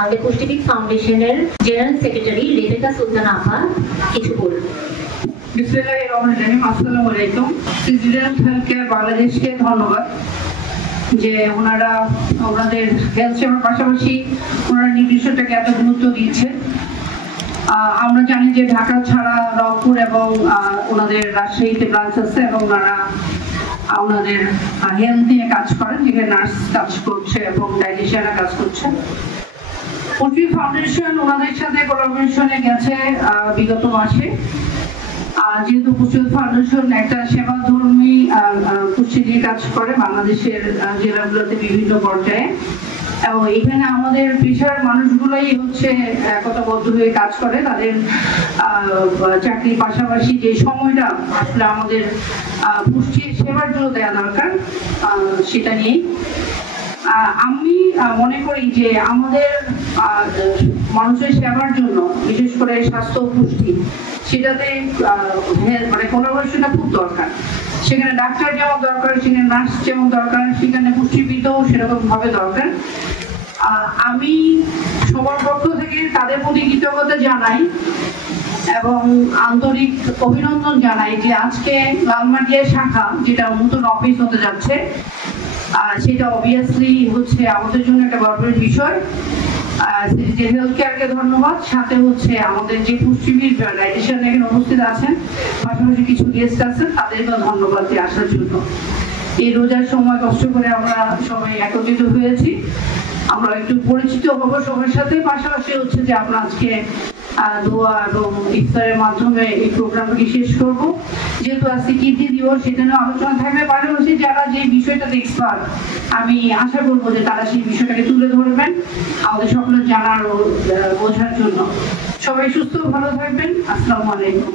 আমাদের পুষ্টিবিদ ফাউন্ডেশনের general secretary Rebecca Sultana আপা কিছু বলবেন। বিসমিল্লাহিররহমানিররহিম। আসসালামু আলাইকুম। প্রেসিডেন্ট হেলথ কেয়ার বাংলাদেশকে ধন্যবাদ যে ওনারা ওনাদের হেলথ সেবার পাশাপাশি ওনারা নিউট্রিশনটাকে এত গুরুত্ব দিচ্ছে। আমরা জানি যে ঢাকা ছাড়া রংপুর এবং ওনাদের রাজশাহীতে ব্রাঞ্চ আছে এবং ওনারা ওনাদের হেলথ নিয়ে কাজ করেন, যেখানে নার্স কাজ করছে এবং ডায়েটিশিয়ানরা কাজ করছে। পুষ্টিবিদ ফাউন্ডেশন ওনাদের সাথে কোলাবোরেশনে গেছে বিগত মাসে। যেহেতু পুষ্টিবিদ ফাউন্ডেশন একটা সেবাধর্মী পুষ্টি নিয়ে কাজ করে বাংলাদেশের জেলাগুলোতে বিভিন্ন পর্যায়ে, এবং এখানে আমাদের পেশার মানুষগুলোই হচ্ছে একতাবদ্ধ হয়ে কাজ করে। তাদের চাকরির পাশাপাশি যে সময়টা আসলে আমাদের পুষ্টি সেবার জন্য দেওয়া দরকার সেটা নিয়ে আমি মনে করি যে আমাদের মানুষের সেবার জন্য বিশেষ করে স্বাস্থ্য পুষ্টি সেটাতে মানে কোলাবোরেশনটা খুব দরকার। সেখানে ডাক্তার যেমন দরকার, সেখানে নার্স যেমন দরকার, সেখানে পুষ্টিবিদও সেরকম ভাবে দরকার। আমি সবার পক্ষ থেকে তাদের প্রতি কৃতজ্ঞতা জানাই এবং আন্তরিক অভিনন্দন জানাই যে আজকে লালমাটিয়া শাখা যেটা নতুন অফিস হতে যাচ্ছে সেটা অবভিয়াসলি হচ্ছে আমাদের জন্য একটা গর্বের বিষয়। যে হেলথ কেয়ারকে ধন্যবাদ, সাথে হচ্ছে আমাদের যে পুষ্টিবিদ ডায়েটিশিয়ান এখানে উপস্থিত আছেন, পাশাপাশি কিছু গেস্ট আছেন, তাদেরকেও ধন্যবাদ দিয়ে আসার জন্য। এই রোজার সময় কষ্ট করে আমরা সবাই একত্রিত হয়েছি, আমরা একটু পরিচিত হবো সবার সাথে। পাশাপাশি হচ্ছে যে আমরা আজকে দোয়া এবং ইফতারের মাধ্যমে এই প্রোগ্রামটি শেষ করব। যেহেতু আজকে কীর্তি দিবস, সেটা নিয়ে আলোচনা থাকবে। পাশাপাশি যারা যে বিষয়টাতে এক্সপার্ট, আমি আশা করবো যে তারা সেই বিষয়টাকে তুলে ধরবেন আমাদের সকলের জানার ও বোঝার জন্য। সবাই সুস্থ ভালো থাকবেন। আসসালামু আলাইকুম।